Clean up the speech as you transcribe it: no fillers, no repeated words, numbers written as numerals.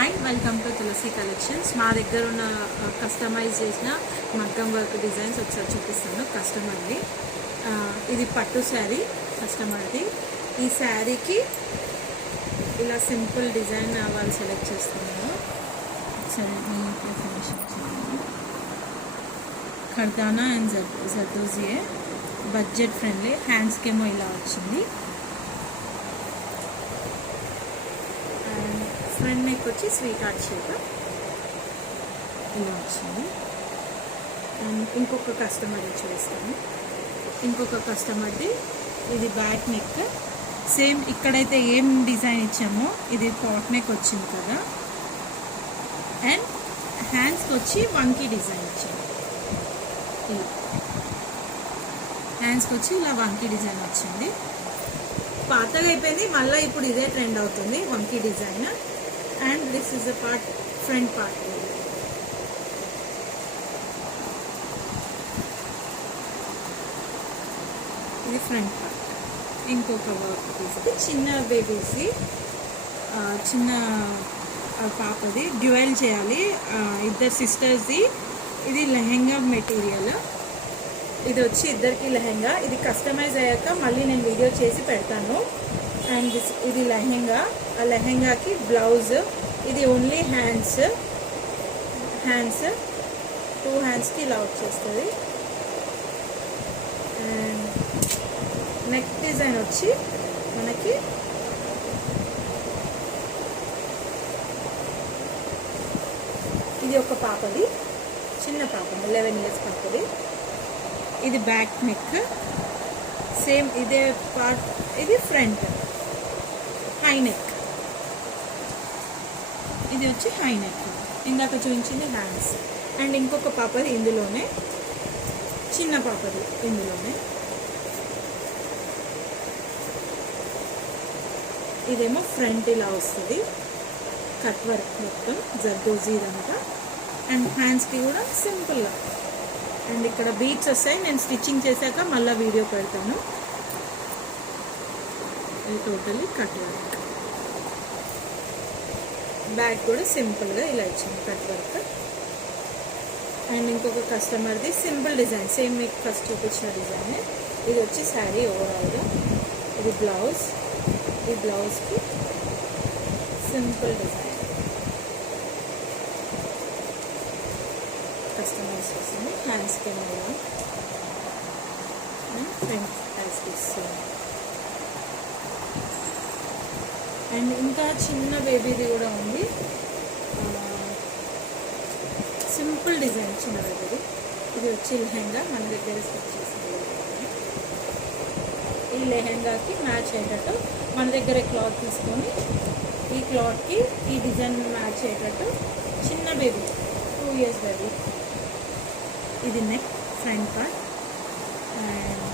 Hi, welcome to Tulasi collections. మా దగ్గర ఉన్న కస్టమైజ్ చేసిన మగ్గం వర్క్ డిజైన్స్ ఒకసారి చూపిస్తాను కస్టమర్ది. ఇది పట్టు శారీ కస్టమర్ది. ఈ శారీకి ఇలా సింపుల్ డిజైన్ వాళ్ళు సెలెక్ట్ చేస్తున్నాను. ఒకసారి ఫినిషింగ్ ఖర్దానా అండ్ జర్దోజియే, బడ్జెట్ ఫ్రెండ్లీ. హ్యాండ్స్కేమో ఇలా వచ్చింది. ఫ్రంట్ నెక్ వచ్చి స్వీట్ హార్ట్ షేప్ ఇలా వచ్చింది. అండ్ ఇంకొక కస్టమర్ది చూపిస్తాను. ఇంకొక కస్టమర్ది ఇది బ్యాక్ నెక్. సేమ్ ఇక్కడైతే ఏం డిజైన్ ఇచ్చామో ఇది పాట్ నెక్ వచ్చింది కదా. అండ్ హ్యాండ్స్కి వచ్చి వంకీ డిజైన్ ఇచ్చాము. ఇలా హ్యాండ్స్కి వచ్చి ఇలా వంకీ డిజైన్ వచ్చింది. పాతగా అయిపోయింది, మళ్ళీ ఇప్పుడు ఇదే ట్రెండ్ అవుతుంది వంకీ design. And this is the part, front part. ఇది ఫ్రంట్ పార్ట్. ఇంకొక వర్క్ తీసి చిన్న బేబీస్ది, చిన్న పాపది డ్యూయల్ చేయాలి, ఇద్దరు సిస్టర్స్ది. ఇది లెహెంగా మెటీరియల్. ఇది వచ్చి ఇద్దరికి లెహెంగా. ఇది కస్టమైజ్ అయ్యాక మళ్ళీ నేను వీడియో చేసి పెడతాను. అండ్ ఇది లెహెంగా. ఆ లెహెంగాకి బ్లౌజ్. ఇది ఓన్లీ హ్యాండ్స్ 2 హ్యాండ్స్కి ఇలా వచ్చేస్తుంది. అండ్ నెక్ డిజైన్ వచ్చి మనకి ఇది ఒక పాపది, చిన్న పాప 11 ఇయర్స్ పాపది. ఇది బ్యాక్ నెక్. సేమ్ ఇదే పార్ట్. ఇది ఫ్రంట్ హై నెక్. ఇది వచ్చి హై నెక్. ఇందాక చూపించింది హ్యాండ్స్. అండ్ ఇంకొక పాపది ఇందులోనే, చిన్న పాపది ఇందులోనే. ఇదేమో ఫ్రంట్ ఇలా వస్తుంది, కట్ వర్క్ మొత్తం జర్దోజీ ఇదంతా. అండ్ హ్యాండ్స్కి కూడా సింపుల్గా. అండ్ ఇక్కడ బీట్స్ వస్తాయి, నేను స్టిచ్చింగ్ చేశాక మళ్ళీ వీడియో పెడతాను. ఇది టోటలీ కట్ వర్క్. బ్యాక్ కూడా సింపుల్గా ఇలా ఇచ్చింది కట్ వర్క్. అండ్ ఇంకొక కస్టమర్ది సింపుల్ డిజైన్, సేమ్ మీకు ఫస్ట్ చూపించిన డిజైన్. ఇది వచ్చి శారీ ఓవరాల్గా. ఇది బ్లౌజ్. ఈ బ్లౌజ్కి సింపుల్ డిజైన్ కస్టమైజ్ చేసింది. హ్యాండ్స్కి ఇలా అండ్ ఫ్రంట్ హ్యాండ్స్కి ఇస్తుంది. అండ్ ఇంకా చిన్న బేబీది కూడా ఉంది, సింపుల్ డిజైన్ చిన్న బేబీది. ఇది వచ్చి లెహెంగా, మన దగ్గర స్టిచ్ చేసింది. ఈ లెహెంగాకి మ్యాచ్ అయ్యేటట్టు మన దగ్గర క్లాత్ తీసుకొని ఈ క్లాత్కి ఈ డిజైన్ మ్యాచ్ అయ్యేటట్టు చిన్న బేబీ 2 ఇయర్స్ బేబీ. ఇది నెక్ ఫ్రంట్ పార్ట్. అండ్